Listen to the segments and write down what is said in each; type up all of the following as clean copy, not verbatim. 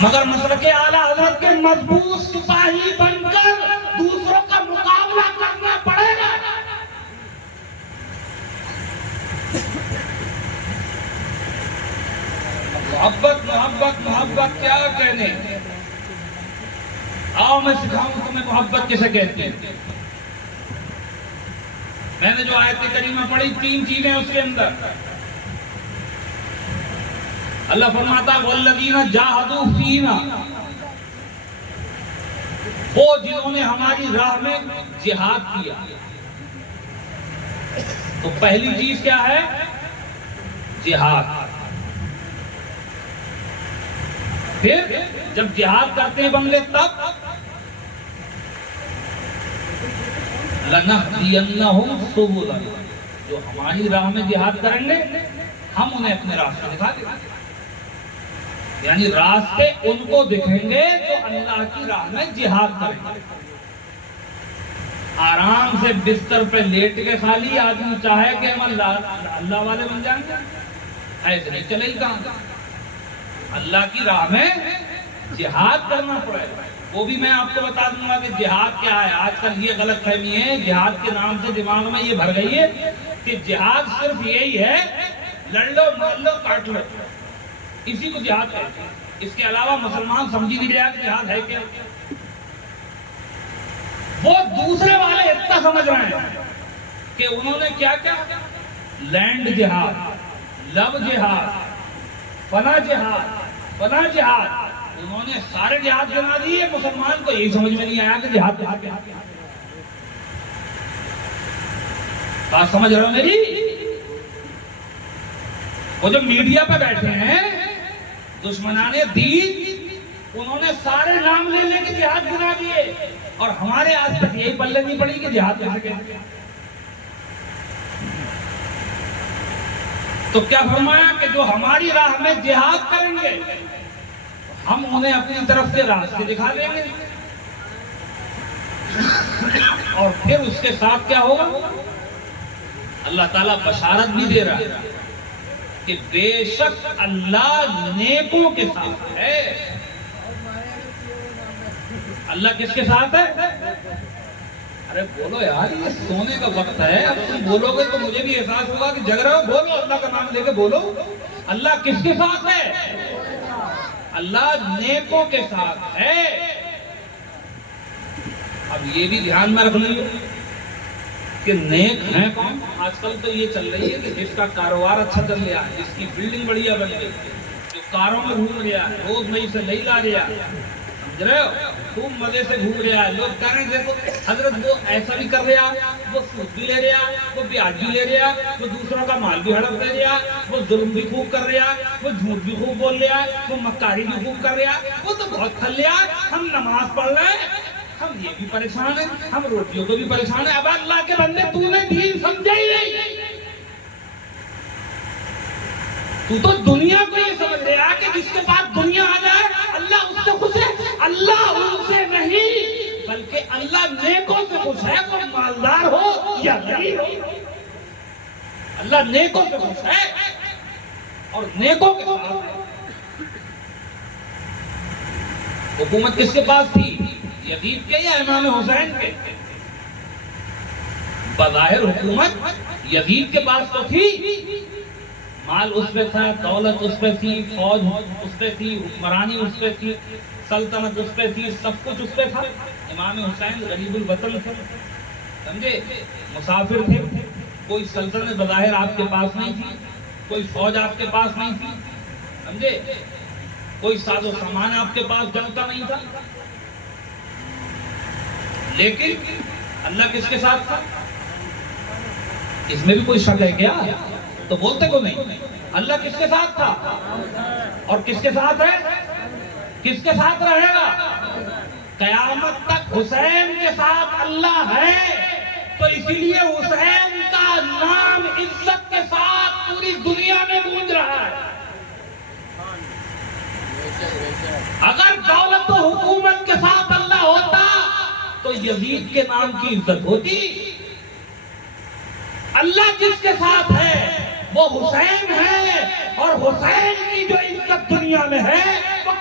مگر مسلک اعلیٰ حضرت کے مضبوط سپاہی بن کر دوسروں کا مقابلہ کرنا پڑے گا۔ محبت محبت محبت کیا کہنے، آؤ میں سکھاؤں تمہیں محبت کسے کہتے ہیں۔ میں نے جو آیت کریمہ پڑھی 3 چیزیں اس کے اندر، اللہ فرماتا والذین جاہدوا فینا، وہ جنہوں نے ہماری راہ میں جہاد کیا۔ تو پہلی چیز کیا ہے؟ جہاد۔ پھر جب جہاد کرتے ہیں بندے تب لَنَهْدِيَنَّهُمْ سُبُلَنَا، جو ہماری راہ میں جہاد کریں گے ہم انہیں اپنے راستے دکھا دیں گے، یعنی راستے ان کو دکھیں گے جو اللہ کی راہ میں جہاد کریں گے۔ آرام سے بستر پہ لیٹ کے خالی آدمی چاہے کہ ہم اللہ والے بن جائیں گے، ایسے نہیں چلے گا۔ اللہ کی راہ میں جہاد کرنا پڑے گا۔ وہ بھی میں آپ کو بتا دوں گا کہ جہاد کیا ہے۔ آج کل یہ غلط فہمی ہے، جہاد کے نام سے دماغ میں یہ بھر گئی ہے کہ جہاد صرف یہی ہے لڑ لو مار لو کاٹ لو، اسی کو جہاد کہتے ہیں۔ اس کے علاوہ مسلمان سمجھ نہیں گیا کہ جہاد ہے کیا۔ وہ دوسرے والے اتنا سمجھ رہے ہیں کہ انہوں نے کیا کیا، لینڈ جہاد، لو جہاد، فنا جہاد، فنا جہاد، انہوں نے سارے جہاد بنا دیے۔ مسلمان کو یہی سمجھ میں نہیں آیا کہ جہاد کیا۔ بات سمجھ رہے ہو میری؟ وہ جو میڈیا پہ بیٹھے ہیں دشمنان دین، انہوں نے سارے نام لے لے کے جہاد بنا دیے، اور ہمارے آج تک یہی پلے نہیں پڑی کہ جہاد کیسے کہتے ہیں۔ تو کیا فرمایا کہ جو ہماری راہ میں جہاد کریں گے ہم انہیں اپنی طرف سے راستے دکھا دیں گے، اور پھر اس کے ساتھ کیا ہوگا؟ اللہ تعالیٰ بشارت بھی دے رہا ہے کہ بے شک اللہ نیکوں کے ساتھ ہے۔ اللہ کس کے ساتھ ہے؟ ارے بولو یار، یہ سونے کا وقت ہے، اب تم بولو گے تو مجھے بھی احساس ہوگا کہ جگ رہے ہو۔ بولو، اللہ کا نام لے کے بولو۔ اللہ کس کے ساتھ ہے؟ اللہ نیکوں کے ساتھ ہے۔ اب یہ بھی دھیان میں رکھ لیجیے کہ نیک ہیں کون۔ آج کل تو یہ چل رہی ہے کہ جس کا کاروبار اچھا چل رہا ہے، جس کی بلڈنگ بڑھیا بن گئی، جو کاروں میں گھوم رہا ہے، روز مئی سے نہیں لا رہا، سمجھ رہے ہو، خوب مزے سے گھوم رہا ہے۔ لوگ کہہ رہے ہیں دیکھو حضرت وہ ایسا بھی کر رہا، وہ سود بھی لے رہا، وہ بیاج بھی لے رہا، وہ دوسروں کا مال بھی ہڑپ دے رہا، وہ ظلم بھی خوب کر رہا، وہ جھوٹ بھی خوب بول رہا، وہ مکاری بھی خوب کر رہا، وہ تو بہت کھل رہا۔ ہم نماز پڑھ رہے ہیں، ہم یہ بھی پریشان ہیں، ہم روٹیوں کو بھی پریشان ہیں۔ اب اللہ کے بندے تو نے دین سمجھا ہی نہیں، تو دنیا کو یہ سمجھ رہا کہ جس کے پاس دنیا آ جائے اللہ اس سے خوش ہے۔ اللہ ان سے نہیں، بلکہ اللہ نیکوں سے خوش ہے، وہ مالدار ہو یا غریب ہو۔ اللہ نیکوں سے خوش ہے اور نیکوں کے ساتھ ہے۔ حکومت کس کے پاس تھی؟ یزید کے یا امام حسین کے؟ بظاہر حکومت یزید کے پاس تو تھی، مال اس پہ تھا، دولت اس پہ تھی، فوج اس پہ تھی، حکمرانی اس پہ تھی، سلطنت اس پہ تھی، سب کچھ اس پہ تھا۔ امام حسین غریب الوطن تھے، سمجھے، مسافر تھے، کوئی سلطنت بظاہر آپ کے پاس نہیں تھی، کوئی فوج آپ کے پاس نہیں تھی، سمجھے، کوئی ساز و سامان آپ کے پاس جمتا نہیں تھا، لیکن اللہ کس کے ساتھ تھا؟ اس میں بھی کوئی شک ہے کیا؟ تو بولتے کو نہیں۔ اللہ کس کے ساتھ تھا اور کس کے ساتھ ہے، کس کے ساتھ رہے گا؟ قیامت تک حسین کے ساتھ اللہ ہے، تو اسی لیے حسین کا نام عزت کے ساتھ پوری دنیا میں گونج رہا ہے۔ اگر دولت و حکومت کے ساتھ اللہ ہوتا تو یزید کے نام کی عزت ہوتی۔ اللہ جس کے ساتھ ہے وہ حسین ہے، اور حسین کی جو عزت دنیا میں ہے وہ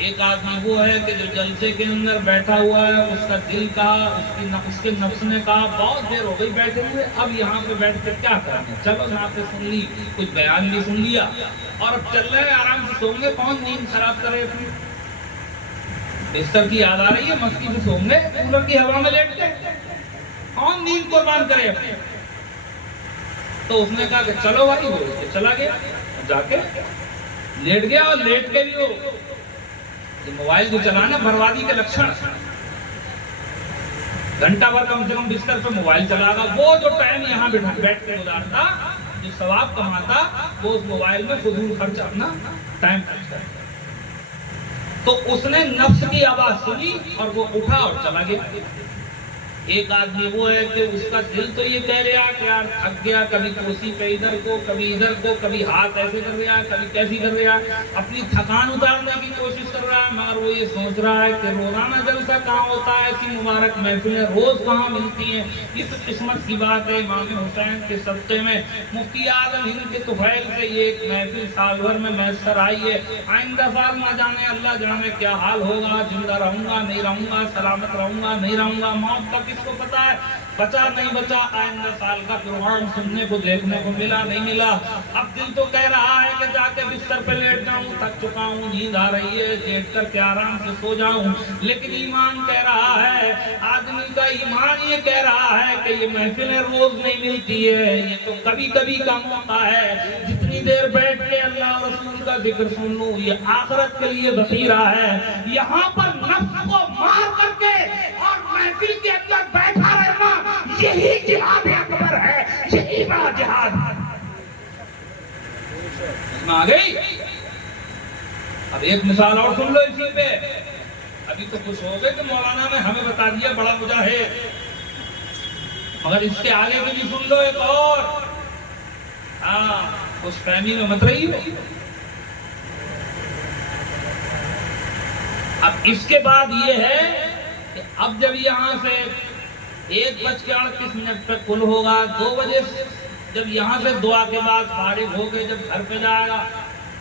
ایک آدمی وہ ہے کہ جو جلسے کے اندر بیٹھا ہوا ہے، اس کا دل کہا، اس کے نفس نے کہا بہت دیر ہو گئی بیٹھے ہوئے، اب یہاں پہ بیٹھ کر کیا کریں، چلو نعتیں سن لی، کچھ بیان بھی سن لیا اور اب چل رہے ہیں آرام سے سوئیں گے۔ کون نیند خراب کرے اپنی؟ بستر کی یاد آ رہی ہے، مستی سے سوئیں گے کولر کی ہوا میں لیٹ کے، کون نیند قربان کرے اپنی؟ تو اس نے کہا کہ چلو بھائی، وہ چلا گیا، جا کے لیٹ گیا اور لیٹ کے بھی وہ موبائل کو چلانا بربادی کے لکشن، گھنٹہ بھر کم سے کم بستر پہ موبائل چلا گا، وہ جو ٹائم یہاں بیٹھ کے گزارتا، جو ثواب کماتا، وہ اس موبائل میں فضول خرچ اپنا ٹائم خرچ کرتا۔ تو اس نے نفس کی آواز سنی اور وہ اٹھا اور چلا گیا۔ ایک آدمی وہ ہے کہ اس کا دل تو یہ کہہ رہا کہ یار تھک گیا، کبھی کرسی پہ ادھر کو، کبھی ادھر کو، کبھی ہاتھ ایسے کر رہا ہے، کبھی کیسی کر رہا ہے، اپنی تھکان اتارنے کی کوشش کر رہا ہے، مگر وہ یہ سوچ رہا ہے کہ روزانہ جلسہ کہاں ہوتا ہے، ایسی مبارک محفلیں روز کہاں ملتی ہیں۔ یہ تو قسمت کی بات ہے، امام حسین کے صدقے میں مفتی اعظم ہند کے طفیل سے یہ ایک محفل سال بھر میں میسر آئی ہے۔ آئندہ سال نہ جانے اللہ جانے کیا حال ہوگا، زندہ رہوں گا نہیں رہوں گا، سلامت رہوں گا نہیں رہوں گا، موت کا کس کو پتا ہے، بچا نہیں بچا، آئندہ سال کا پروگرام سننے کو دیکھنے کو ملا نہیں ملا۔ اب دل تو کہہ رہا ہے کہ جا کے بستر پہ لیٹ جاؤں، تھک چکا ہوں، نیند آ رہی ہے، لیٹ کر کے آرام سے سو جاؤں، لیکن ایمان کہہ رہا ہے، آدمی کا ایمان یہ کہہ رہا ہے کہ یہ محفلیں روز نہیں ملتی ہے، یہ تو کبھی کبھی کا موقع ہے، جتنی دیر بیٹھ کے اللہ اور رسول کا ذکر سن لوں یہ آخرت کے لیے ذخیرہ ہے۔ یہاں پر نفس کو مار کر کے اور محفل کے اندر بیٹھا رہنا یہی جہاد اکبر ہے، یہی بڑا جہاد ہے۔ آ گئی؟ اب ایک مثال اور سن لو اسی پہ، ابھی تو خوش ہو گئے کہ مولانا نے ہمیں بتا دیا بڑا مجاہد، مگر اس کے آگے بھی سن لو ایک اور۔ ہاں، اس فہمی میں مت رہی ہو۔ اب اس کے بعد یہ ہے کہ اب جب یہاں سے 1:38 پہ کل ہوگا، 2 بجے جب یہاں سے دعا کے بعد فارغ ہو کے جب گھر پہ جائے گا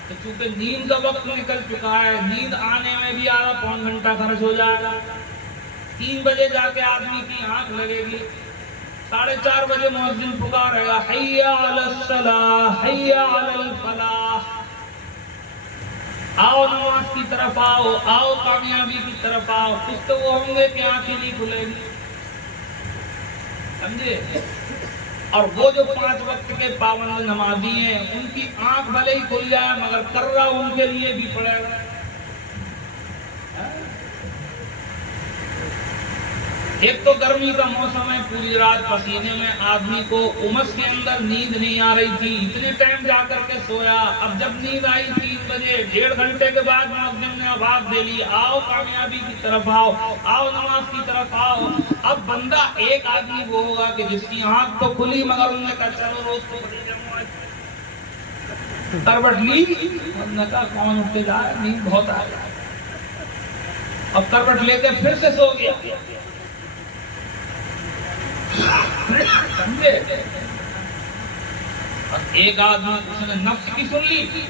تو چونکہ نیند کا وقت نکل چکا ہے، نیند آنے میں بھی آدھا پون گھنٹہ خرچ ہو جائے گا۔ 3 بجے جا کے آدمی کی آنکھ لگے گی، 4:30 بجے مؤذن پکارے گا، حی علی الصلاۃ حی علی الفلاح، آؤ نماز کی طرف آؤ، آؤ کامیابی کی طرف آؤ۔ کچھ تو وہ ہوں گے کہ آنکھیں نہیں کھلے گی، سمجھے؟ اور وہ جو 5 وقت کے پابند نمازی ہیں ان کی آنکھ بھلے ہی کھل جائے مگر کرنا ان کے لیے بھی پڑے گا۔ ایک تو گرمی کا موسم ہے، پوری رات پسینے میں آدمی کو امس کے اندر نیند نہیں آ رہی تھی، اتنے ٹائم جا کر کے سویا، اب جب نیند آئی 3 بجے 1.5 گھنٹے کے بعد مؤذن نے آواز دے لی، آؤ کامیابی کی طرف آؤ، آؤ نماز کی طرف آؤ۔ اب بندہ ایک آدمی وہ ہوگا کہ جس کی آنکھ تو کھلی مگر انہوں نے کہا چلو روز کو کروٹ لی، انہوں نے کہا کون اٹھ کے جائے، نیند بہت آ گیا، اب کروٹ لے کے پھر سے سو گیا، سمجھے؟ ایک آدمی اس نے نفس کی سن لی،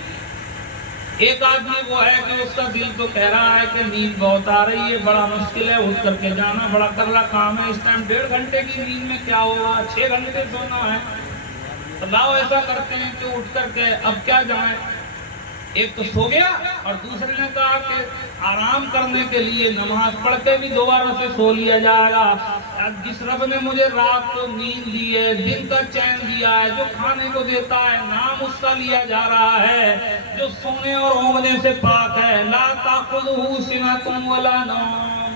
ایک آدمی وہ ہے کہ اس کا دل تو کہہ رہا ہے کہ نیند بہت آ رہی ہے، بڑا مشکل ہے، اٹھ کر کے جانا بڑا کرلا کام ہے، اس ٹائم 1.5 گھنٹے کی نیند میں کیا ہوگا، 6 گھنٹے سونا ہے، اللہ ایسا کرتے ہیں کہ اٹھ کر کے اب کیا جائیں۔ ایک تو سو گیا اور دوسرے نے کہا کہ آرام کرنے کے لیے نماز پڑھ کے بھی دوبارہ سے سو لیا جائے گا۔ جس رب نے مجھے رات کو نیند دی ہے، دن کا چین دیا ہے، جو کھانے کو دیتا ہے نام اس کا لیا جا رہا ہے، جو سونے اور اونگنے سے پاک ہے، لا تأخذہ سنۃ ولا نوم،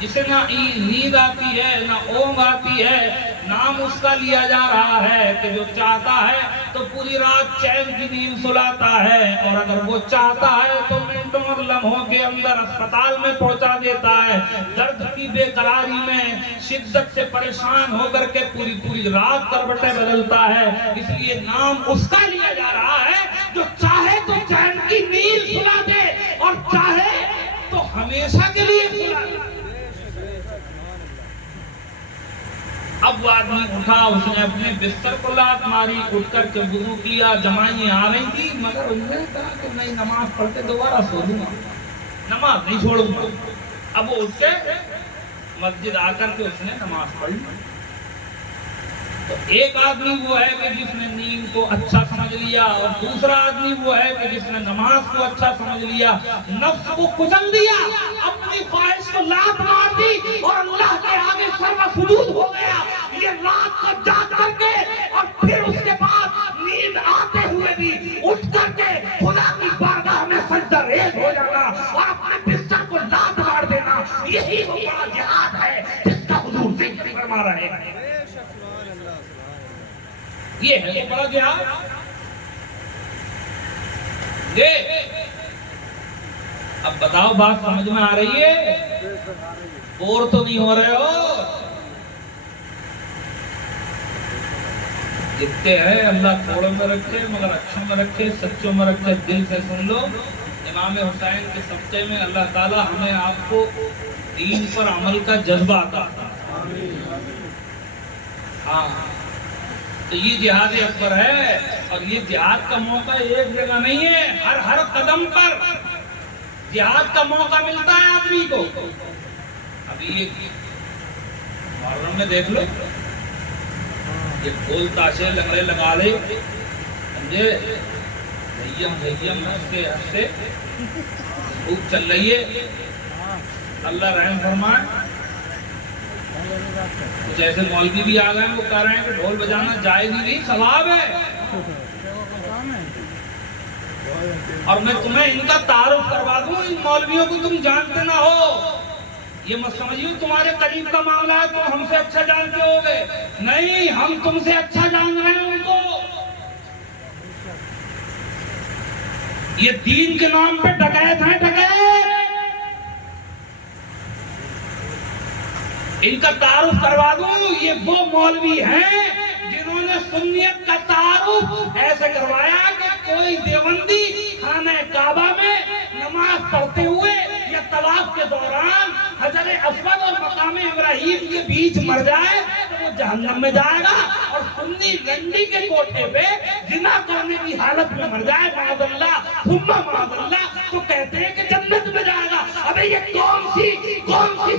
جسے نہ نیند آتی ہے نہ اونگ آتی ہے، نام اس کا لیا جا رہا ہے کہ جو چاہتا ہے تو پوری رات چین کی نیند سلاتا ہے، اور اگر وہ چاہتا ہے تو منٹوں اور لمحوں کے اندر اسپتال میں پہنچا دیتا ہے، درد کی بے قراری میں شدت سے پریشان ہو کر کے پوری رات کروٹیں بدلتا ہے۔ اس لیے نام اس کا لیا جا رہا ہے جو چاہے تو چین کی نیند سلا دے اور چاہے تو ہمیشہ کے لیے سلا دے۔ اب وہ آدمی اٹھا، اس نے اپنے بستر کو لات ماری، اٹھ کر کے وضو کیا، جمائیں آ رہی تھی، مگر انہوں نے کہا کہ نہیں، نماز پڑھ کے دوبارہ سو لوں گا، نماز نہیں چھوڑوں گا۔ اب وہ اٹھ کے مسجد آ کر کے اس نے نماز پڑھ لی۔ تو ایک آدمی وہ ہے کہ جس نے نیند کو اچھا سمجھ لیا، اور دوسرا آدمی وہ ہے کہ جس نے نماز کو اچھا سمجھ لیا، نفس کو کچل دیا، اپنی خواہش کو لات مار دی اور اللہ کے آگے سر سجود ہو گیا۔ یہ رات کو جاگ کر کے اور پھر اس کے بعد نیند آتے ہوئے بھی اٹھ کر کے خدا کی بارگاہ میں سجدہ ریز ہو جانا اور اپنے بستر کو لات مار دینا، یہی وہ بڑا جہاد ہے جس کا حضور ذکر فرما رہے ہیں۔ یہ ہے وہ بڑا جہاد۔ اب بتاؤ، بات سمجھ میں آ رہی ہے؟ بور تو نہیں ہو رہے ہو؟ جتنے ہیں اللہ تھوڑوں میں رکھے مگر اچھوں میں رکھے، سچوں میں رکھے، دل سے سن لو۔ امام حسین کے صدقے میں اللہ تعالی ہمیں آپ کو دین پر عمل کا جذبہ عطا فرمائے۔ ہاں، تو یہ جہاد اکبر ہے، اور یہ جہاد کا موقع ایک جگہ نہیں ہے، ہر قدم پر جہاد کا موقع ملتا ہے آدمی کو۔ ابھی محرم میں دیکھ لو، یہ ڈھول تاشے لنگڑے لگا لے، سمجھے، دھیم ہنستے ہنستے خوب چل رہی ہے۔ اللہ رحم فرمائے، کچھ ایسے مولوی بھی آ گئے، وہ کہہ رہے ہیں کہ ڈھول بجانا جائز ہی نہیں، ثواب ہے۔ اور میں تمہیں ان کا تعارف کروا دوں، ان مولویوں کو تم جانتے نہ ہو، یہ مت سمجھیے تمہارے قریب کا معاملہ ہے تو ہم سے اچھا جانتے ہوگے، نہیں، ہم تم سے اچھا جان رہے ہیں ان کو۔ یہ دین کے نام پہ ڈکیت ہیں، ڈکیت۔ ان کا تعارف کروا دوں، یہ وہ مولوی ہیں جنہوں نے سنیت کا تعارف ایسے کروایا کہ کوئی دیوبندی خانہ کعبہ میں نماز پڑھتے ہوئے یا طواف کے دوران حجر اسود اور مقام ابراہیم کے بیچ مر جائے تو وہ جہنم میں جائے گا، اور سنی رنڈی کے کوٹھے پہ زنا کرنے کی حالت میں مر جائے معاذ اللہ ثم معاذ اللہ تو کہتے ہیں کہ جنت میں جائے گا۔ ابے یہ کون سی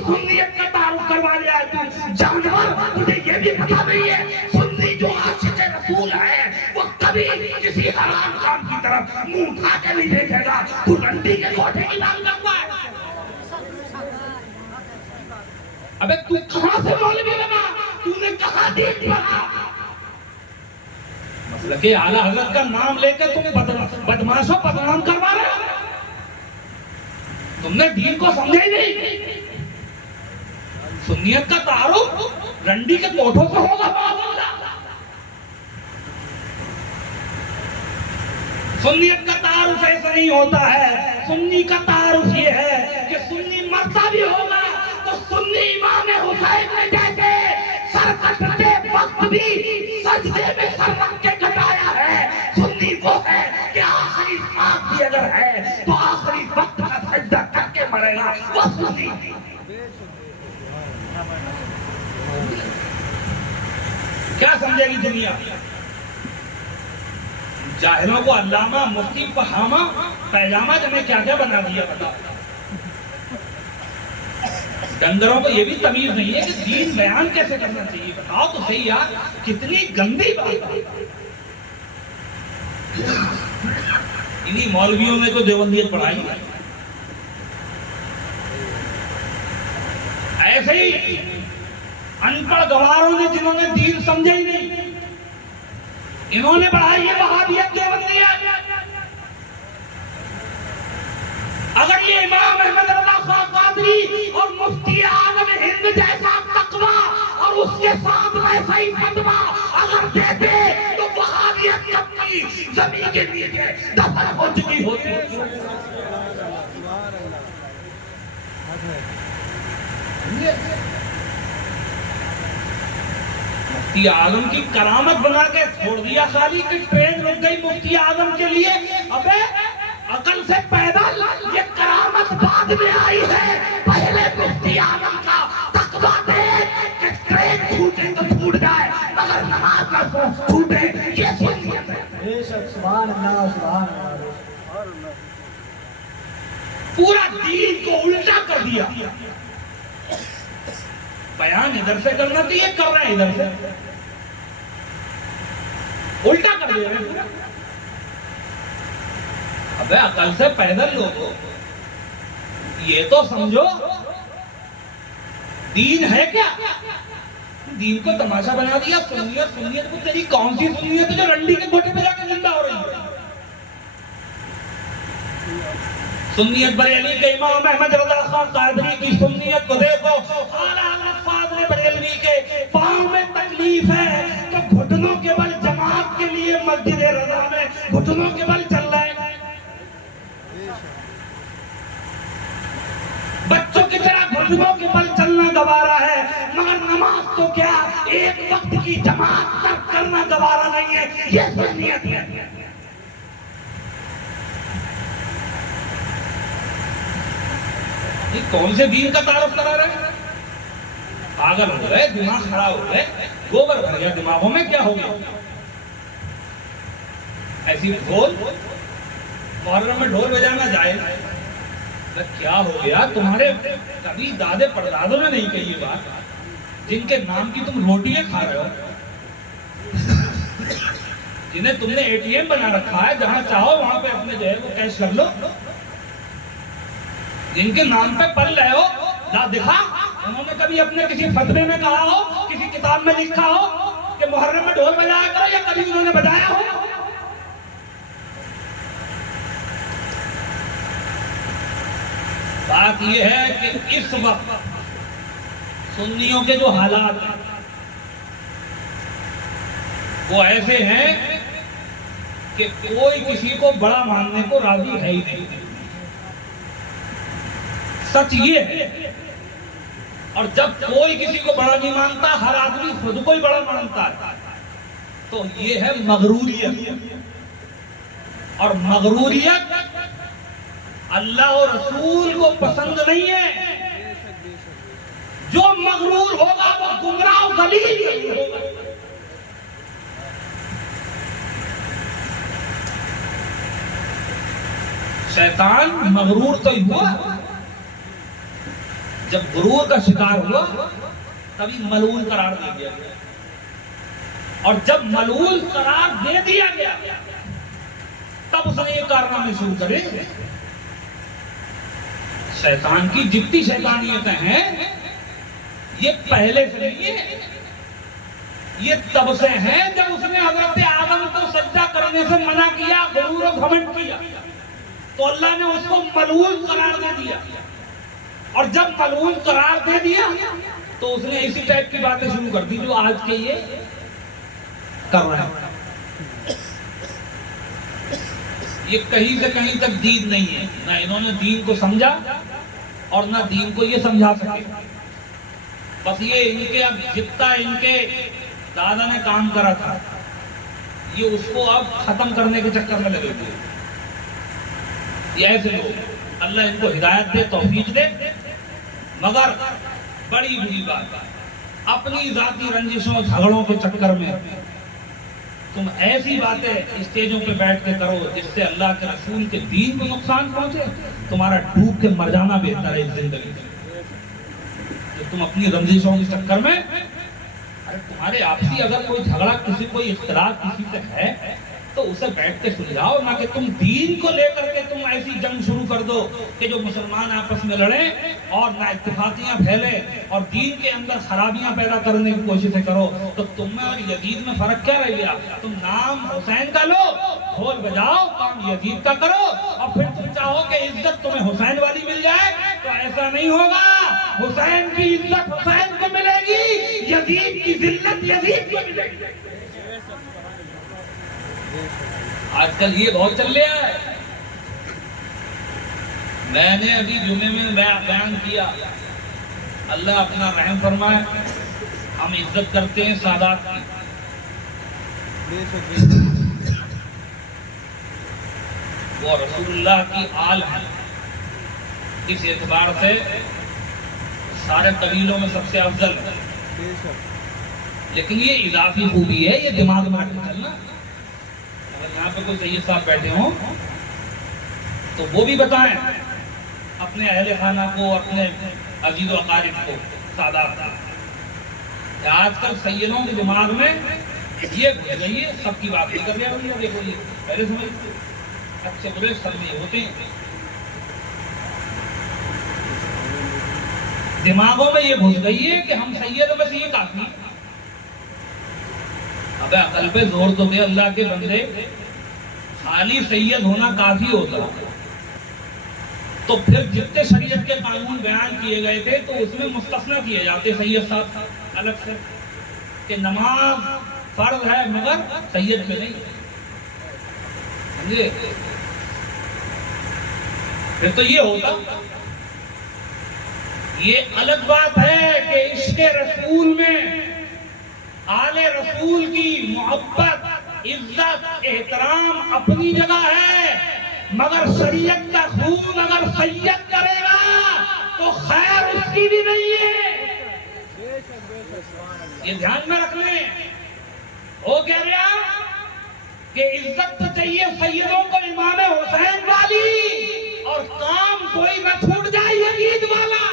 سنیت کا تعارف کروا لیا ہے تو جانور؟ تجھے یہ بھی پتا نہیں ہے سنی جو عاشق رسول ہے وہ کبھی کسی حرام کام کی طرف منہ اٹھا کے نہیں دیکھے گا۔ تو رنڈی کے کوٹھے کی بات کرتا ہے؟ ابے تو کہاں سے مولوی بنا؟ تو نے کہاں دین پڑھا؟ مسلک اعلیٰ حضرت کا نام لے کے تم بدماشوں بدنام کروا رہے ہو، تم نے دین کو سمجھا ہی نہیں۔ سنیت کا تعارف رنڈی کے کوٹھوں سے ہوگا؟ سنیت کا تعارف ایسا نہیں ہوتا ہے۔ سنی کا تعارف یہ ہے کہ سنی مرتا بھی ہوگا تو سنی امام حسین نے جیسے سر کٹتے وقت بھی سجدے میں سر رکھ کے کٹایا ہے، سنی وہ ہے کہ آخری سانس بھی اگر ہے تو آخری وقت کا سجدہ کر کے مرے گا، وہ سنی۔ کیا سمجھے گی دنیا؟ جاہلوں کو علامہ مفتی پہامہ پیجامہ جنہیں کیا کیا بنا دیا، بتا۔ ڈنگروں کو یہ بھی تمیز نہیں ہے کہ دین بیان کیسے کرنا چاہیے، بتاؤ تو صحیح یار، کتنی گندی بات ہے۔ انہی مولویوں نے تو دیوبندیت پڑھائی، ایسے ہی ان پڑھ گواروں نے جنہوں نے دین سمجھا ہی نہیں، انہوں نے پڑھائی ہے وہابیت دیوبندیت۔ اگر یہ امام احمد اللہ خان قادری اور مفتی اعظم ہند جیسا تقوی اور اس کے ساتھ ویسا ہی فتویٰ اگر دیتے تو وہابیت اپنی زمین کے نیچے دفن ہو چکی ہوتی۔ مفتی اعظم کی کرامت بنا کے چھوڑ دیا خالی کہ ٹرین رک گئی مفتی اعظم کے لیے۔ ابے عقل سے پیدل، یہ کرامت بعد میں آئی ہے، پہلے مفتی اعظم کا تقویٰ دے کہ ٹرین چھوٹے تو پورا دین کو الٹا کر دیا. بیان ادھر سے کرنا تو یہ کر رہے ہیں ادھر سے الٹا کر دے رہے ہیں. ابے عقل سے پیدل لوگو یہ تو سمجھو دین ہے کیا؟ دین کو تماشا بنا دیا. سنیت سنیت کو تیری کون سی سنیت جو رنڈی کے گوٹے پہ جا کے زندہ ہو رہی ہے؟ سنیت بریلوی کے امام احمد رضا خان قادری کی سنیت کو دیکھو. اعلیٰ حضرت فاضل بریلوی کے پاؤں میں تکلیف ہے تو گھٹنوں کے بل جماعت کے لیے مسجد رضا میں گھٹنوں کے بل چل رہے ہیں. بچوں کی طرح گھٹنوں کے بل چلنا گوارا ہے مگر نماز تو کیا ایک وقت کی جماعت تک کرنا گوارا نہیں ہے. یہ سنیت ہے. کون سے دین کا تعارف کرا رہے ہیں؟ پاگل ہو گئے, دماغ خراب ہو گئے, گوبر بھر گیا دماغوں میں. کیا ہو گیا ایسی ڈھول محرم میں ڈھول بجانا جائے کیا ہو گیا؟ تمہارے کبھی دادے پردادوں نے نہیں کہی یہ بات جن کے نام کی تم روٹیاں کھا رہے ہو, جنہیں تم نے اے ٹی ایم بنا رکھا ہے جہاں چاہو وہاں پہ اپنے جو ہے وہ کیش کر لو, جن کے نام پہ پل رہے ہو. لا دکھا انہوں نے کبھی اپنے کسی فتوے میں کہا ہو, کسی کتاب میں لکھا ہو کہ محرم میں ڈھول بجایا کرو, یا کبھی انہوں نے بجایا ہو؟ بات یہ ہے کہ اس وقت سنیوں کے جو حالات ہیں وہ ایسے ہیں کہ کوئی کسی کو بڑا ماننے کو راضی ہے ہی نہیں. سچ یہ ہے. اور جب کوئی کسی کو بڑا نہیں مانتا, ہر آدمی خود کو ہی بڑا مانتا ہے, تو یہ ہے مغروریت. اور مغروریت اللہ اور رسول کو پسند نہیں ہے. جو مغرور ہوگا وہ گمراہ و ذلیل ہوگا. شیطان مغرور تو ہی ہوا, جب غرور کا شکار ہوا تبھی ملعون قرار دے دیا گیا, اور جب ملعون قرار دے دیا گیا تب اس نے یہ کارنامے شروع کرے. شیطان کی جتنی شیطانیتیں ہیں یہ پہلے سے نہیں ہے, یہ تب سے ہیں جب اس نے حضرت آدم کو سجدہ کرنے سے منع کیا, غرور و گھمنڈ کیا, تو اللہ نے اس کو ملعون قرار دے دیا. اور جب ملعون قرار دے دیا تو اس نے اسی ٹائپ کی باتیں شروع کر دی جو آج کے یہ کر رہے ہیں. یہ کہیں سے کہیں تک دین نہیں ہے, نہ انہوں نے دین کو سمجھا اور نہ دین کو یہ سمجھا سکے. بس یہ ان کے اب جتنا ان کے دادا نے کام کرا تھا یہ اس کو اب ختم کرنے کے چکر میں لگے ہوئے. یہ ایسے لوگ اللہ ان کو ہدایت دے, توفیق دے, مگر بڑی بری بات ہے اپنی ذاتی رنجشوں جھگڑوں کے چکر میں تم ایسی باتیں اسٹیجوں پہ بیٹھ کے کرو جس سے اللہ کے رسول کے دین کو نقصان پہنچے. تمہارا ڈوب کے مر جانا بہتر ہے اس زندگی میں. تم اپنی رنجشوں کے چکر میں, ارے تمہارے آپسی اگر کوئی جھگڑا کسی کوئی اختلاف کسی سے ہے تو اسے بیٹھ کے سلجھاؤ, نہ کہ تم دین کو لے کر کے تم ایسی جنگ شروع کر دو کہ جو مسلمان آپس میں لڑیں اور نہ اتفاقیاں پھیلیں اور دین کے اندر خرابیاں پیدا کرنے کی کوششیں کرو. تو تم میں اور یزید میں فرق کیا رہ گیا؟ تم نام حسین کا لو, ڈھول بجاؤ, کام یزید کا کرو, اور پھر تم چاہو کہ عزت تمہیں حسین والی مل جائے, تو ایسا نہیں ہوگا. حسین کی عزت حسین کو ملے گی, یزید کی ذلت یزید کو ملے گی. آج کل یہ بہت چل رہا ہے. میں نے ابھی جمعے میں بیان کیا, اللہ اپنا رحم فرمائے, ہم عزت کرتے ہیں سادات کی, وہ رسول اللہ کی آل ہے, اس اعتبار سے سارے قبیلوں میں سب سے افضل ہے. لیکن یہ اضافی خوبی ہے, یہ دماغ میں رکھ کے چلنا. اگر یہاں پہ کوئی سید صاحب بیٹھے ہوں تو وہ بھی بتائیں اپنے اہل خانہ کو، اپنے عزیز و اقارب کو، سادات کو۔ آج کل سیدوں کے دماغ میں یہ گھس گئی ہے، سب کی بات نہیں کر رہا بھیا، دیکھو یہ پہلے سمجھتے اچھے برے سب یہ ہوتے ہیں، دماغوں میں یہ گھس گئی ہے کہ ہم سید بس یہ کافی۔ ابے عقل پہ زور تو دے اللہ کے بندے، خالی سید ہونا کافی ہوتا تو پھر جتنے شریعت کے قانون بیان کیے گئے تھے تو اس میں مستثنیٰ کیے جاتے سید صاحب الگ سے، کہ نماز فرض ہے مگر سید پہ نہیں، سمجھے؟ پھر تو یہ ہوتا۔ یہ الگ بات ہے کہ عشق رسول میں آل رسول کی محبت، عزت، احترام اپنی جگہ ہے، مگر شریعت کا خون اگر سید کرے گا تو خیر اس کی بھی نہیں ہے۔ یہ دھیان میں رکھ لیں۔ وہ کہہ رہا کہ عزت تو چاہیے سیدوں کو امام حسین والی، اور کام کوئی نہ چھوٹ جائے یزید والا۔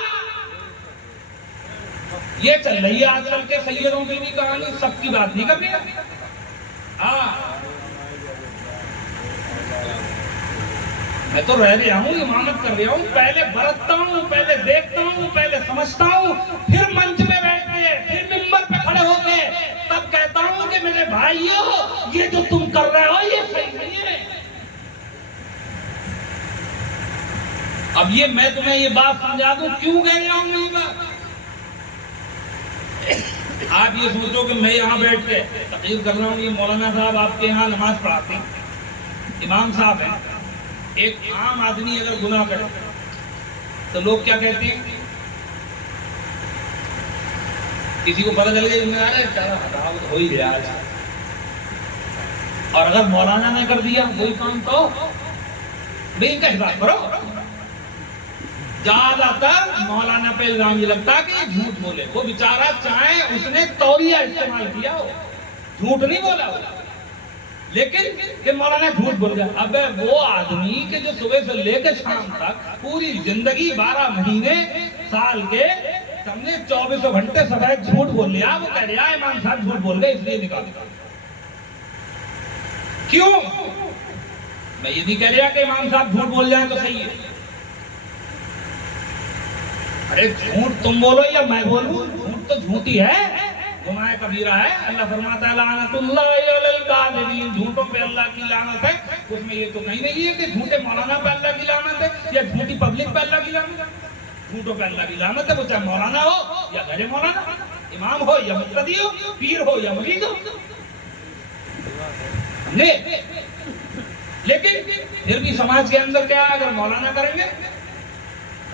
یہ چل رہی ہے آج کل کے سیدوں کی بھی کہانی، سب کی بات نہیں کرنی۔ ہاں میں تو رہ رہا ہوں، امامت کر رہا ہوں، پہلے برتتا ہوں، پہلے دیکھتا ہوں، پہلے سمجھتا ہوں، پھر منچ میں بیٹھ کے، پھر منبر پہ کھڑے ہو کے تب کہتا ہوں کہ میرے بھائیو یہ جو تم کر رہے ہو یہ صحیح نہیں ہے۔ اب یہ میں تمہیں یہ بات سمجھا دوں کیوں کہہ رہا ہوں یہ بات۔ آپ یہ سوچو کہ میں یہاں بیٹھ کے تقریر کر رہا ہوں، یہ مولانا صاحب آپ کے یہاں نماز پڑھاتے ہیں، امام صاحب ہیں، ایک عام آدمی اگر گناہ کرے تو لوگ کیا کہتے ہیں؟ کسی کو پتہ چل گیا ہو ہی گیا آج، اور اگر مولانا نے کر دیا وہی کام تو بھائی کا حساب کرو۔ زیادہ تر مولانا پہ الزام یہ لگتا کہ یہ جھوٹ بولے، وہ بیچارہ چاہے اس نے توریہ استعمال کیا ہو، جھوٹ نہیں بولا ہو، لیکن کہ مولانا جھوٹ بول گیا۔ اب وہ آدمی کہ جو صبح سے لے کے شام تک پوری زندگی 12 مہینے سال کے سمجھے 24 گھنٹے سفید جھوٹ بول لیا، وہ کہہ رہا امام صاحب جھوٹ بول گئے اس لیے نکال دیا۔ کیوں؟ میں یہ نہیں کہہ رہا کہ امام صاحب جھوٹ بول جائیں تو صحیح ہے، ارے جھوٹ تم بولو یا میں بولوں، جھوٹ تو جھوٹی ہے، گناہ کبیرہ ہے۔ اللہ فرماتا ہے لعنت اللہ علی الکاذبین، جھوٹوں پہ اللہ کی لعنت ہے۔ اس میں یہ تو کہیں نہیں ہے کہ جھوٹے مولانا پہ اللہ کی لعنت ہے یا جھوٹی پبلک پہ اللہ کی لعنت ہے، جھوٹوں پہ اللہ کی لعنت ہے، وہ چاہے مولانا ہو یا غیر مولانا، امام ہو یا مقتدی ہو، پیر ہو یا مرید ہو۔ لیکن پھر بھی سماج کے اندر کیا ہے، اگر مولانا کریں گے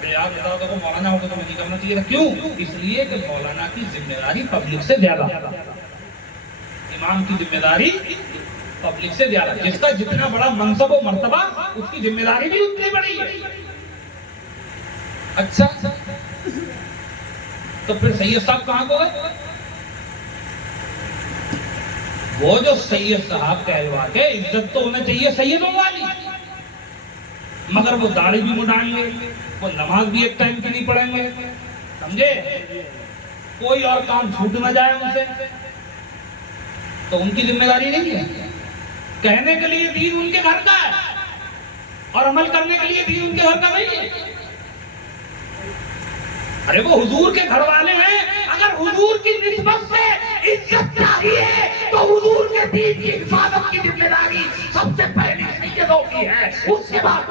یاد بتاؤ تو مولانا ہوگا تو نہیں کرنا چاہیے تھا۔ کیوں؟ اس لیے کہ مولانا کی ذمہ داری پبلک سے زیادہ، امام کی ذمہ داری پبلک سے زیادہ، جس کا جتنا بڑا منصب و مرتبہ اس کی ذمہ داری بھی اتنی بڑی ہے۔ اچھا تو پھر سید صاحب کہاں کو ہے؟ وہ جو سید صاحب کہلوا کے عزت تو ہونا چاہیے سیدوں والی، مگر وہ داڑھی بھی مڈائیں گے، وہ نماز بھی ایک ٹائم کی نہیں پڑھیں گے، سمجھے؟ کوئی اور کام چھوٹ نہ جائے ان سے، تو ان کی ذمہ داری نہیں ہے۔ کہنے کے لیے دین ان کے گھر کا ہے اور عمل کرنے کے لیے دین ان کے گھر کا نہیں ہے۔ ارے وہ حضور کے گھر والے ہیں، اگر حضور کی نسبت سے عزت چاہیے تو حضور کے دین کی حفاظت کی ذمہ داری سب سے پہلی سیدوں کی ہے، اس کے بعد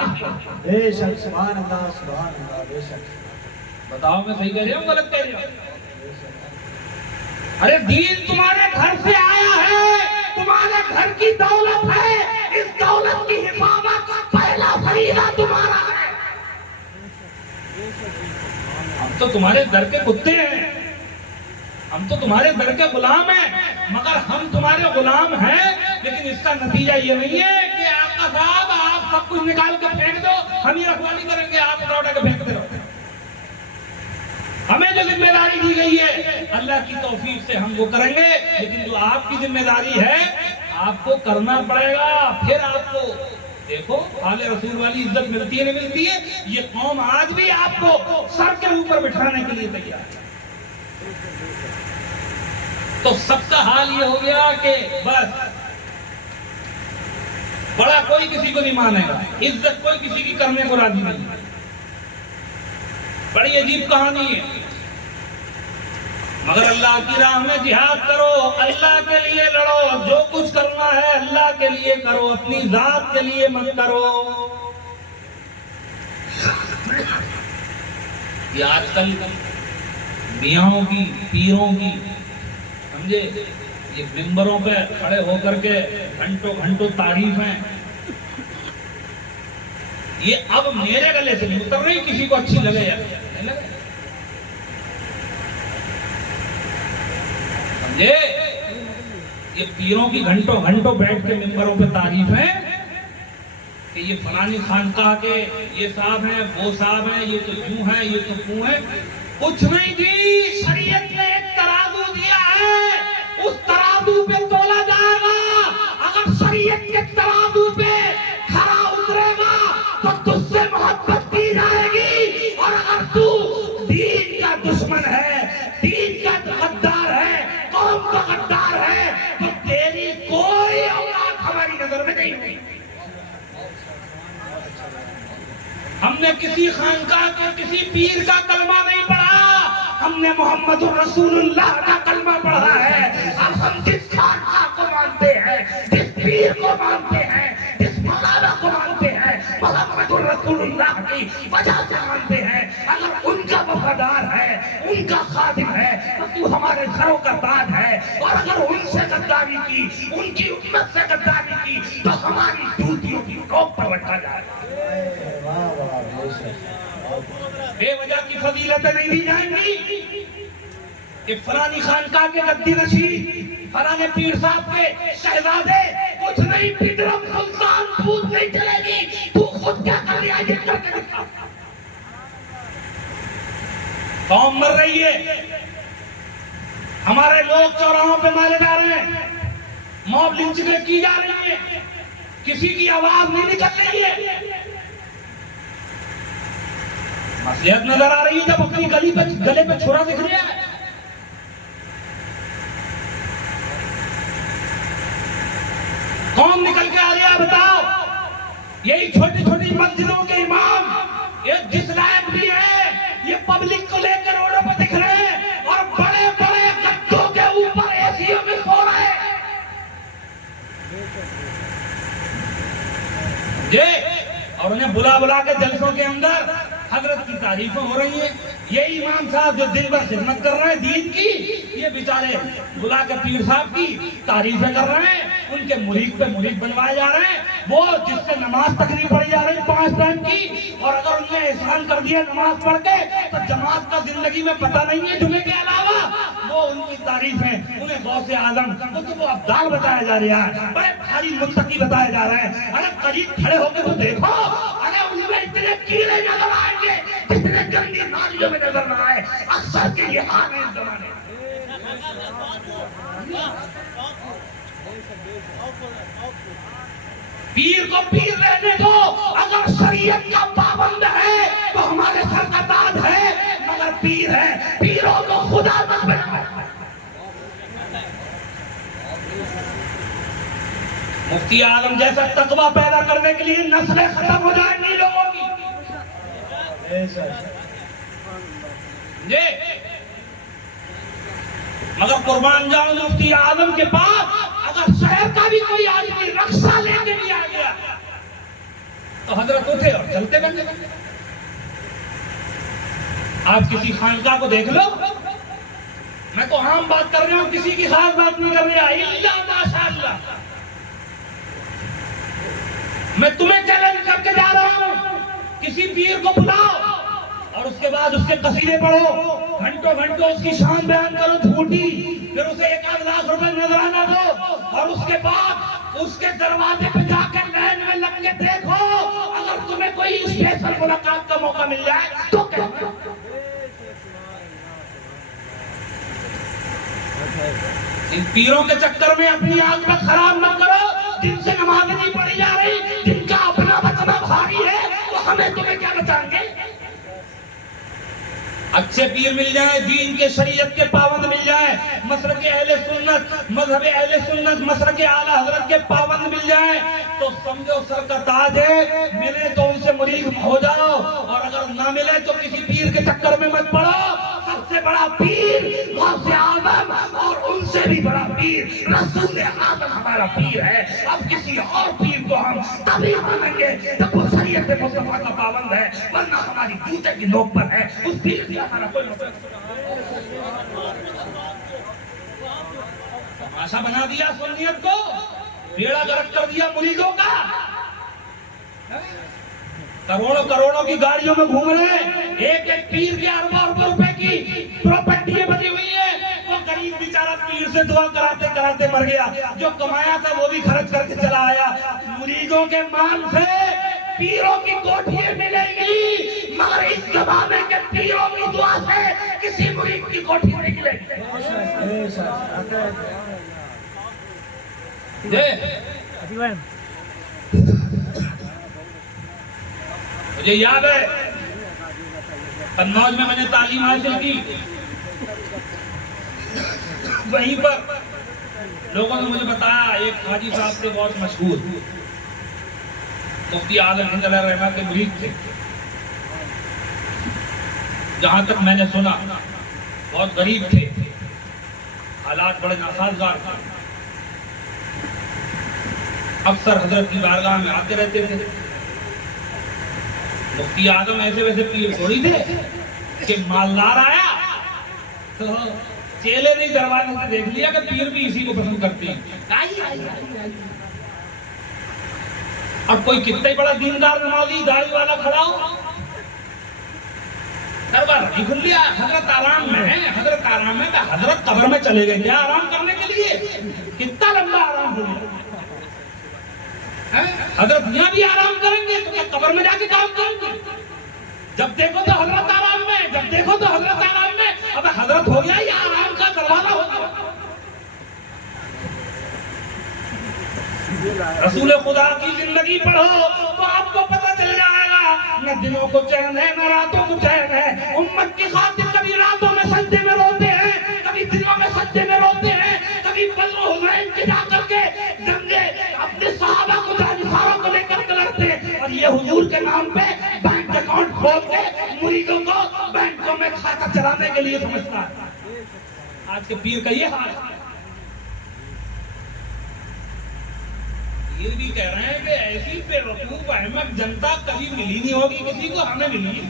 بے شک سبحان اللہ سبحان اللہ۔ بے شک بتاؤ میں صحیح کہہ رہا ہوں غلط کہہ رہا ہوں؟ ارے دین تمہارے گھر سے آیا ہے، تمہارے گھر کی دولت ہے، اس دولت کی حفاظت پہلا فریضہ تمہارا ہے۔ ہم تو تمہارے در کے کتے ہیں، ہم تو تمہارے در کے غلام ہیں، مگر ہم تمہارے غلام ہیں، لیکن اس کا نتیجہ یہ نہیں ہے کہ آقا صاحب آپ سب کچھ نکال کے پھینک دو، ہم یہ رکھوالی کریں گے آپ اٹھا کے پھینکتے رہو۔ ہمیں جو ذمہ داری دی گئی ہے اللہ کی توفیق سے ہم وہ کریں گے، لیکن جو آپ کی ذمہ داری ہے آپ کو کرنا پڑے گا، پھر آپ کو دیکھو آل رسول والی عزت ملتی ہے نہیں ملتی ہے. یہ قوم آج بھی آپ کو سر کے اوپر بٹھانے کے لیے تیار ہے. تو سب کا حال یہ ہو گیا کہ بس بڑا کوئی کسی کو نہیں مانے گا, عزت کوئی کسی کی کرنے کو راضی نہیں. بڑی عجیب کہانی ہے. مگر اللہ کی راہ میں جہاد کرو, اللہ کے لیے لڑو, جو کچھ کرنا ہے اللہ کے لیے کرو, اپنی ذات کے لیے مت کرو. یہ آج کل میاں کی پیروں کی سمجھے یہ ممبروں پہ کھڑے ہو کر کے گھنٹوں گھنٹوں تعریفیں, یہ اب میرے گلے سے نہیں اتر رہی, کسی کو اچھی لگے یا نہیں لگے. سمجھے یہ پیروں کی گھنٹوں گھنٹوں بیٹھ کے ممبروں پہ تعریفیں کہ یہ فلانی خانقاہ کے یہ صاحب ہیں, وہ صاحب ہیں, یہ تو یوں ہیں, یہ تو کیوں ہیں. کچھ نہیں جی, شریعت نے ایک ترازو دیا ہے, اس ترازو پہ تولا جائے گا. اگر شریعت کے ترازو پہ کھرا اترے گا تو تجھ سے محبت کی جائے گی, اور اگر تو دین کا دشمن ہے, دین کا غدار ہے, قوم کا غدار ہے, تو تیری کوئی اولاد ہماری نظر میں نہیں ہوئی. ہم نے کسی خانقاہ کے کسی پیر کا کلمہ نہیں پڑھا, ہم نے محمد رسول اللہ کا کلمہ پڑھا ہے. اب ہم جس خانقاہ کو مانتے ہیں, جس پیر کو مانتے ہیں, جس مولانا کو مانتے ہیں, محمد رسول اللہ کی وجہ سے مانتے ہیں. اگر ان کا وفادار ہے, ان کا خادم ہے, تو تو ہمارے گھروں کا تاج ہے. اور اگر ان سے غداری کی, ان کی امت سے غداری کی, تو ہماری جوتیوں کی کوپ پر رکھا جائے گا. بے وجہ کی فضیلتیں نہیں دی جائیں گی کہ فلانی خانقاہ کے گدی نشین, فلانے پیر صاحب کے شہزادے, کچھ نہیں, پدرم سلطان پوت نہیں چلے گی. تو خود کیا کر رہا ہے, یہ کر کے دکھا. قوم مر رہی ہے, ہمارے لوگ چوراہوں پہ مارے جا رہے ہیں, موب لنچنگیں کی جا رہی ہیں, کسی کی آواز نہیں نکل رہی ہے. مصلحت نظر آ رہی ہے جب اپنی گلے پہ چھرا دکھ رہا ہے. قوم نکل کے آ رہا ہے. بتاؤ, یہی چھوٹی چھوٹی مسجدوں کے امام یہ جس لائق بھی ہے, یہ پبلک کو لے کر روڈوں پہ دکھ رہے ہیں, اور بڑے بڑے گدوں کے اوپر ایسیوں میں سو رہے ہیں. اور انہیں بلا بلا کے جلسوں کے اندر حضرت کی تعریفیں ہو رہی ہیں. یہ امام صاحب جو دن بھر خدمت کر رہے ہیں دین کی, یہ بیچارے بلا کے پیر صاحب کی تعریفیں کر رہے ہیں, ان کے مرید پہ مرید بنوائے جا رہے ہیں. وہ جس سے نماز تک نہیں پڑھی جا رہی 5 ٹائم کی, اور اگر انہیں احسان کر دیا نماز پڑھ کے تو جماعت کا زندگی میں پتہ نہیں ہے جمعے کے علاوہ, وہ ان کی تعریفیں انہیں غوث اعظم قطب و ابدال بتایا جا رہا ہے, بڑے بھاری متقی بتایا جا رہے ہیں. ارے قریب کھڑے ہو کے تو دیکھو, ارے ان میں اتنے کیڑے نظر آئیں گے جتنے گندی نالیوں میں نظر نہ آئے. اکثر کے یہ حال ہے اس زمانے. پیر کو پیر رہنے دو, اگر شریعت کا پابند ہے تو ہمارے سر کا تاج ہے, مگر پیر ہے, پیروں کو خدا مت بناؤ. مفتی اعظم جیسا تقویٰ پیدا کرنے کے لیے نسلیں ختم ہو جائیں گی لوگوں کی. مگر قربان جاؤں مفتی اعظم کے پاس اگر شہر کا بھی کوئی آدمی رکشہ لے کے بھی آ گیا تو حضرت اٹھے اور چلتے بنتے. آپ کسی خانقاہ کو دیکھ لو, میں تو عام بات کر رہا ہوں, کسی کی خاص بات نہیں کر رہا, الا ماشاءاللہ. میں تمہیں چیلنج کر کے جا رہا ہوں, کسی پیر کو بلاؤ اور اس کے بعد اس کے قصیدے پڑھو, گھنٹوں گھنٹوں اس کی شان بیان کرو جھوٹی, پھر اسے 1 لاکھ روپے نذرانہ دو, اور اس کے بعد اس کے دروازے پہ جا کے لائن میں لگ کے دیکھو, اگر تمہیں کوئی اسپیشل ملاقات کا موقع مل جائے تو کہو. ان پیروں کے چکر میں اپنی آنکھ میں خراب مت کرو, جن سے نماز نہیں پڑھی جا رہی, جن کا اپنا بخاری ہے وہ ہمیں تمہیں کیا بتائیں گے؟ اچھے پیر مل جائیں، دین کے شریعت کے پابند مل جائیں، مسلک اہل سنت، مذہب اہل سنت، مسلک اعلیٰ حضرت کے پابند مل جائیں تو سمجھو سر کا تاج ہے، ملے تو ان سے مرید ہو جاؤ، اور اگر نہ ملے تو کسی پیر کے چکر میں مت پڑو۔ سب سے بڑا پیر غوث اعظم اور ان سے بھی بڑا پیر رسول اعظم ہمارا پیر ہے۔ اب کسی اور پیر کو ہم تبھی مانیں گے جب وہ شریعت مصطفیٰ کا پابند ہے، ورنہ ہماری جوتے کی نوک پر ہے، اس پیر سے ہمارا کوئی مطلب تماشا بنا دیا سنیت کو، بیڑا گرک کر دیا مریدوں کا، کروڑوں کروڑوں کی گاڑیوں میں گھوم رہے ہیں، ایک ایک پیر کے اربوں اربوں روپے کی پراپرٹیاں بنی ہوئی ہیں، وہ غریب بیچارہ پیر سے دعا کراتے کراتے مر گیا، جو کمایا تھا وہ بھی خرچ کر کے چلا آیا۔ مریدوں کے مال سے پیروں کی کوٹھیاں ملیں گی، مگر اس زمانے کے پیروں کی دعا سے کسی مرید کی کوٹھی نہیں ملے گی۔ مجھے یاد ہے قنوج میں میں نے تعلیم حاصل کی، وہیں پر لوگوں نے مجھے بتایا ایک حاجی صاحب کے بہت مشہور مفتی اعظم ہند علیہ رحمہ کے مرید تھے، جہاں تک میں نے سنا بہت غریب تھے، حالات بڑے ناسازگار تھے، اکثر حضرت کی بارگاہ میں آتے رہتے تھے۔ مفتی اعظم ایسے ویسے پیر تھوڑی تھے کہ مالدار آیا تو چیلے نے دروازے سے دیکھ لیا کہ پیر بھی اسی کو پسند کرتے ہیں، اور کوئی کتنے بڑا دیندار نمازی داڑھی والا کھڑا ہو، دربار نہیں کھل لیا، حضرت آرام میں ہے، حضرت آرام میں، حضرت قبر میں چلے گئے کیا آرام کرنے کے لیے؟ کتنا لمبا آرام ہو گیا، حضرت یہاں بھی آرام کریں گے تو کیا قبر میں جا کے کام کریں گے؟ جب دیکھو تو حضرت آرام میں، جب دیکھو تو حضرت آرام میں، اب حضرت ہو گیا یا آرام کا دروازہ ہو گیا؟ رسول خدا کی زندگی پڑھو تو آپ کو پتہ چل جائے گا، نہ دنوں کو چین ہے نہ راتوں کو چین ہے، امت کی خاطر کبھی راتوں میں سجدے میں روتے ہیں، کبھی دنوں میں سجدے میں روتے ہیں، کبھی بدر و حنین کی جا کر کے جنگے اپنے صحابہ کو جانساروں کو لے کر لڑتے ہیں، اور یہ حضور کے نام پہ بینک اکاؤنٹ کھول کے مریدوں کو بینکوں میں کھاتا چلانے کے لیے سمجھتا ہے۔ آج کے پیر کا یہ حال ہے۔ یہ بھی کہہ رہے ہیں کہ ایسی بے وقوف احمد جنتا کبھی ملی نہیں ہوگی کسی کو، ہمیں ملی،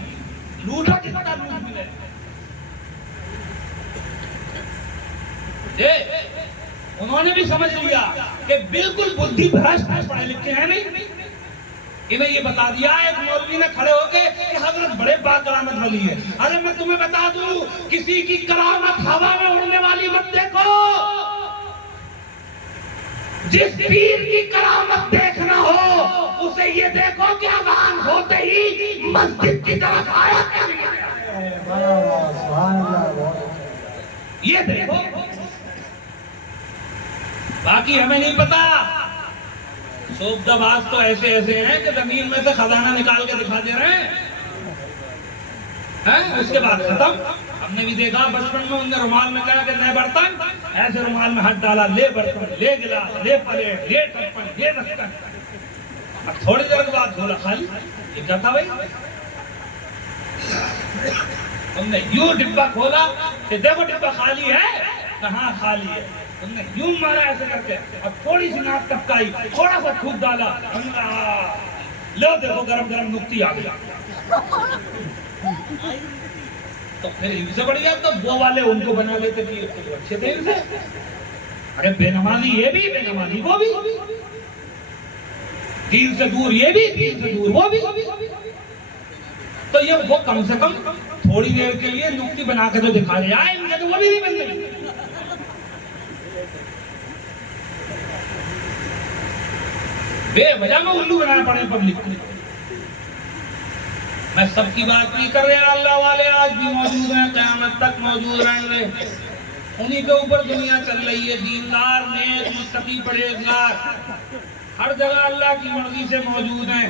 لوٹا جتنا لوٹ ملے۔ انہوں نے بھی سمجھ لیا کہ بالکل بدھی بھرشٹ ہے، پڑھے لکھے ہیں نہیں، انہیں یہ بتا دیا ایک مولوی نے کھڑے ہو کے کہ حضرت بڑے باکرامت ولی ہے۔ ارے میں تمہیں بتا دوں کسی کی کرامت ہوا میں اڑنے والی مت دیکھو، جس پیر کی کرامت دیکھنا ہو اسے یہ دیکھو کہ اذان ہوتے ہی مسجد کی طرف آیا کیا نہیں آیا، یہ دیکھو، باقی ہمیں نہیں پتا۔ صوفہ باز تو ایسے ایسے ہیں کہ زمین میں سے خزانہ نکال کے دکھا دے رہے ہیں، اس کے بعد ختم۔ ہم نے بھی دیکھا بچپن میں انہوں نے رومال میں کہا کہ نئے برتن، ایسے رومال میں ہاتھ ڈالا، لے برتن، لے گلاس، لے پلیٹ، لے ٹپن، لے دستن، اب تھوڑی دیر کے بعد دھولا خالی۔ یہ کیا تھا بھائی؟ ہم نے یوں ڈبہ کھولا کہ دیکھو ڈبہ خالی ہے، کہاں خالی ہے، ہم نے یوں مارا ایسے کر کے، اب تھوڑی سی ناک ٹپکائی، تھوڑا سا تھوک ڈالا، ہم نے لو دیکھو گرم گرم نکتی آ گیا۔ تو پھر ان سے بڑھیا تو وہ والے ان کو بنا لیتے تھے اچھے تھے ان سے۔ ارے بے نمازی یہ بھی، بے نمازی وہ بھی، دین سے دور یہ بھی، دین سے دور وہ بھی، تو یہ وہ کم سے کم تھوڑی دیر کے لیے نکتی بنا کے جو دکھا رہے ہیں، ان سے تو وہ بھی نہیں بن گئی۔ بے وجہ میں الو بنانا پڑے پبلک کو۔ میں سب کی بات نہیں کر رہا، اللہ والے آج بھی موجود ہیں، قیامت تک موجود رہیں گے، انہی کے اوپر دنیا چل رہی ہے، دیندار، نیک، متقی، پرہیزگار، ہر جگہ اللہ کی مرضی سے موجود ہیں۔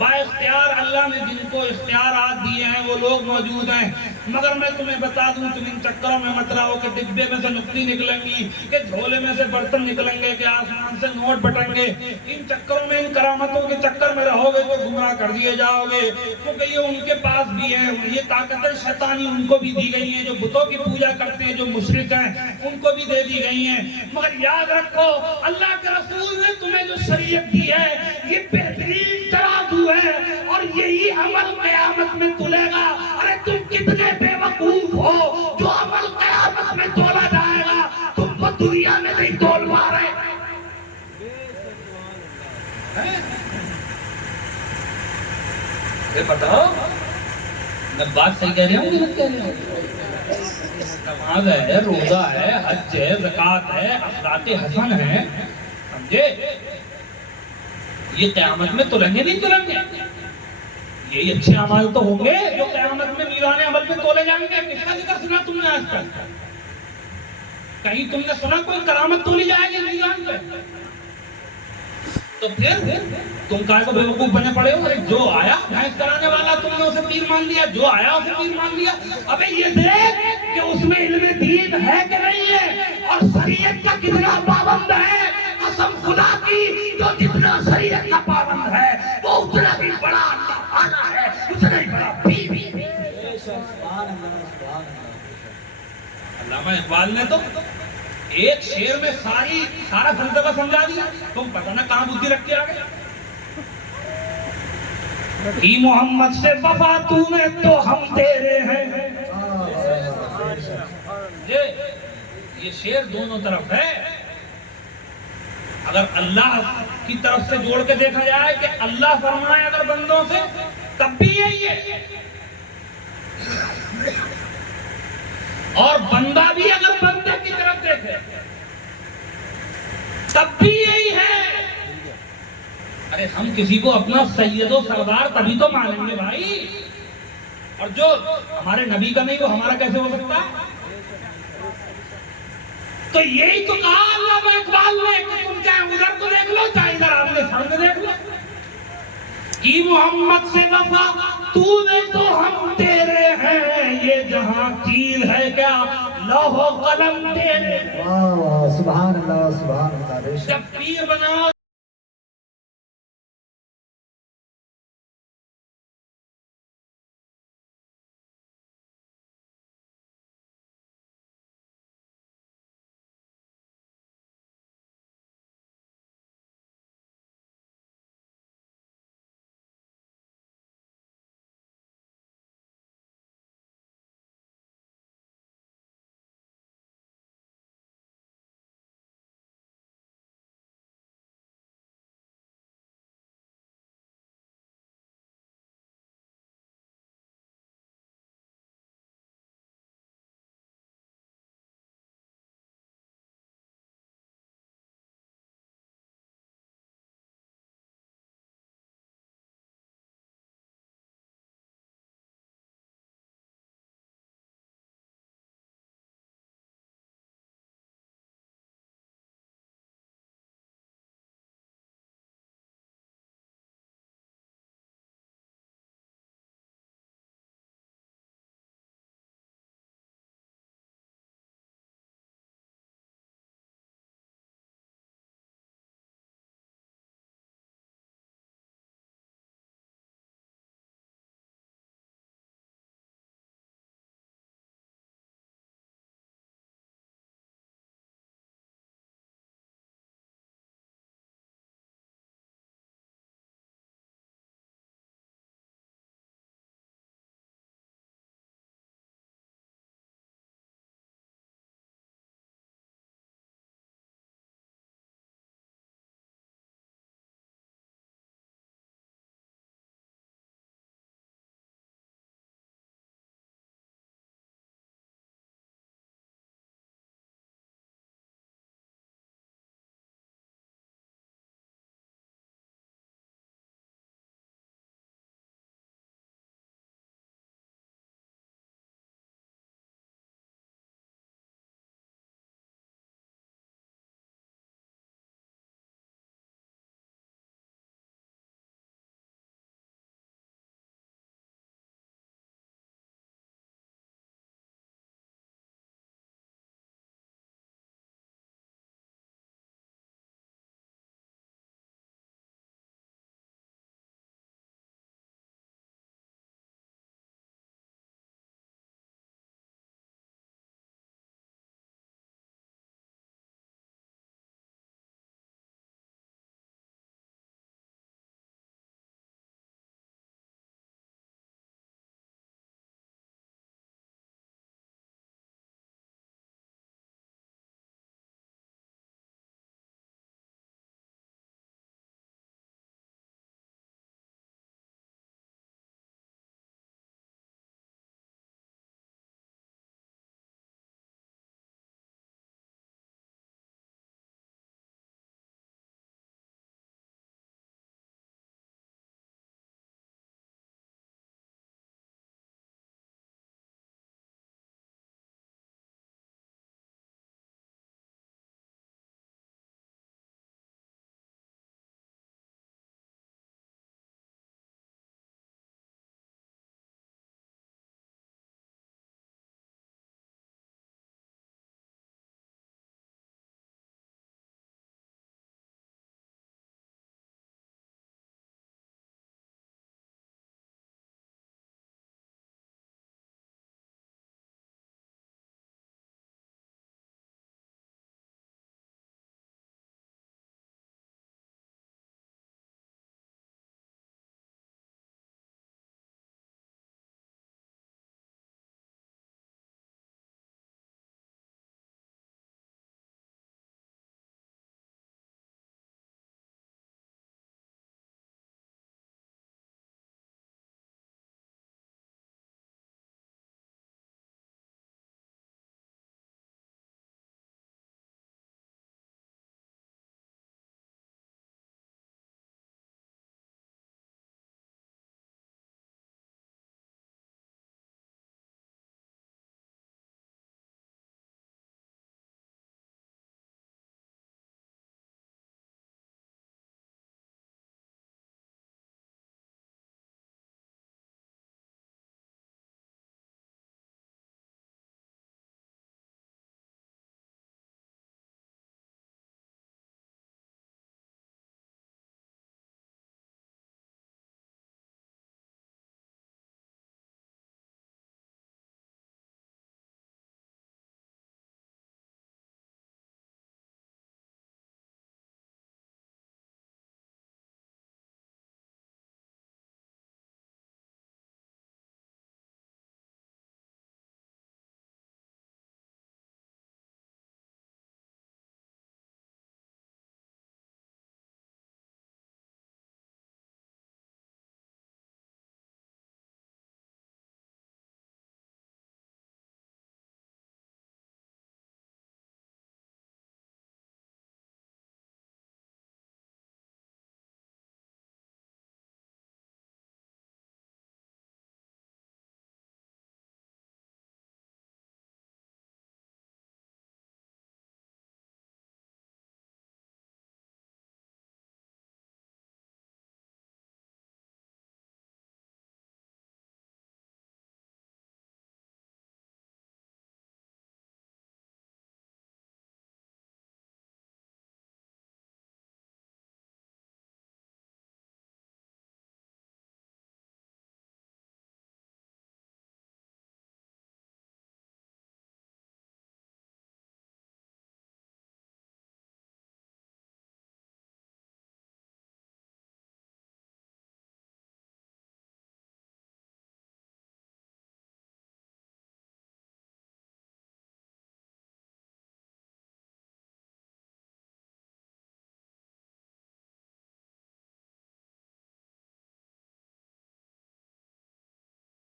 بااختیار اللہ نے جن کو اختیارات دیے ہیں وہ لوگ موجود ہیں، مگر میں تمہیں بتا دوں تم ان چکروں میں مت رہو کہ ڈبے میں سے نکتی نکلیں گی، کہ جھولے میں سے برتن نکلیں گے، کہ آسمان سے نوٹ بٹیں گے۔ ان چکروں میں، ان کرامتوں کے چکر میں رہو گے تو گمراہ کر دیے جاؤ گے، کیونکہ یہ ان کے پاس بھی ہے، یہ طاقتیں شیطانی ان کو بھی دی گئی ہیں، جو بتوں کی پوجا کرتے ہیں، جو مشرک ہیں ان کو بھی دے دی گئی ہیں۔ مگر یاد رکھو اللہ کے رسول نے تمہیں جو شریعت دی ہے یہ بہترین ترازو ہے، اور یہی عمل قیامت میں تلے گا۔ ارے تم کتنے بے وقوف ہو، جو عمل قیامت میں تولا جائے گا تم کو دنیا میں نہیں تول پا رہے۔ بتاؤ میں بات صحیح کہہ رہا ہوں کہ نہیں کہہ رہا ہوں؟ نماز ہے، روزہ ہے، حج ہے، زکوٰۃ ہے، اخلاق حسن ہے، سمجھے؟ یہ قیامت میں تولیں گے نہیں تولیں گے؟ یہی اچھے اعمال تو ہوں گے جو قیامت میں میزان عمل پہ تولے جائیں گے۔ کس کا ذکر سنا تم نے آج تک؟ کہیں تم نے سنا کوئی کرامت تولی جائے گی میزان پہ؟ تو پھر تم کائے کو بے وقوف بنے پڑے ہو؟ جو آیا بھینس کرانے والا تم نے اسے پیر مان لیا، جو آیا اسے پیر مان لیا۔ ابے یہ دیکھ کہ اس میں علم دین ہے کہ نہیں ہے، اور شریعت کا کتنا پابند ہے۔ قسم خدا کی جو جتنا شریعت کا پابند ہے وہ اتنا بھی بڑا اللہ تعالیٰ ہے، اتنا ہی بڑا پیر ہے۔ سبحان اللہ سبحان اللہ۔ علامہ اقبال نے تو ایک شعر میں سارا فلسفہ سمجھا دیا، تم پتہ نہ کہاں بدھی رکھ کے آ گئے۔ ای محمد سے وفا تو نے تو ہم تیرے ہیں۔ یہ شعر دونوں طرف ہے۔ اگر اللہ کی طرف سے جوڑ کے دیکھا جائے کہ اللہ فرمائے اگر بندوں سے تب بھی یہی ہے، اور بندہ بھی اگر بندے کی طرف دیکھے تب بھی یہی ہے۔ ارے ہم کسی کو اپنا سید و سردار تبھی تو مانیں گے بھائی، اور جو ہمارے نبی کا نہیں وہ ہمارا کیسے ہو سکتا ہے؟ تو یہی تو کہا علامہ اقبال نے کہ تم چاہے ادھر کو دیکھ لو چاہے ادھر آمنے سامنے دیکھ لو۔ کی محمد سے وفا تو نے تو ہم تیرے ہیں، یہ جہاں تیر ہے کیا لوح و قلم تیرے۔ واہ واہ سبحان اللہ سبحان اللہ۔ جب پیر بناؤ